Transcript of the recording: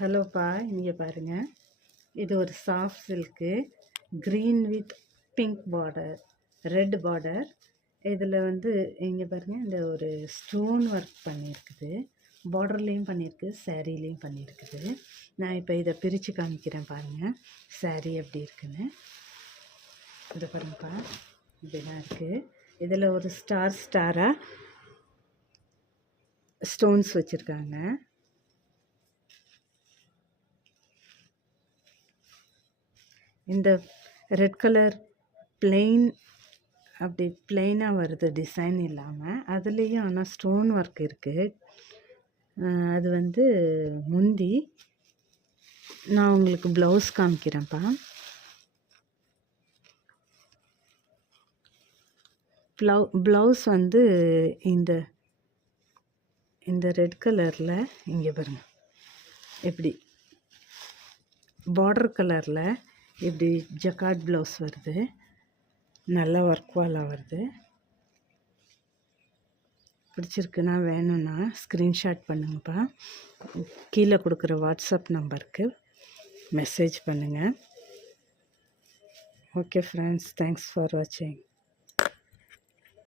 ஹலோப்பா, இங்கே பாருங்கள். இது ஒரு soft silk green with pink border, red border. இதில் வந்து இங்கே பாருங்கள், இந்த ஒரு ஸ்டோன் ஒர்க் பண்ணியிருக்குது. பார்டர்லேயும் பண்ணியிருக்கு, சேரீலேயும் பண்ணியிருக்குது. நான் இப்போ இதை பிரித்து காமிக்கிறேன் பாருங்கள், சேரீ எப்படி இருக்குன்னு. இதை பாருங்கப்பா, இப்படிதான் இருக்குது. இதில் ஒரு ஸ்டாராக ஸ்டோன்ஸ் வச்சுருக்காங்க. இந்த ரெட் கலர் பிளெயின் அப்படி பிளெயினாக வருது, டிசைன் இல்லாமல். அதுலேயும் ஆனால் ஸ்டோன் ஒர்க் இருக்குது. அது வந்து முந்தி. நான் உங்களுக்கு ப்ளவுஸ் காமிக்கிறேன்ப்பா. ப்ளவுஸ் வந்து இந்த இந்த ரெட் கலரில் இங்கே பாருங்கள், எப்படி பார்டர் கலரில் இப்படி ஜக்கார்ட் ப்ளவுஸ் வருது. நல்ல ஒர்க் வாலாக வருது. பிடிச்சிருக்குன்னா வேணும்னா ஸ்க்ரீன்ஷாட் பண்ணுங்கப்பா. கீழே கொடுக்குற வாட்ஸ்அப் நம்பருக்கு மெசேஜ் பண்ணுங்கள். ஓகே ஃப்ரெண்ட்ஸ், தேங்க்ஸ் ஃபார் வாட்சிங்.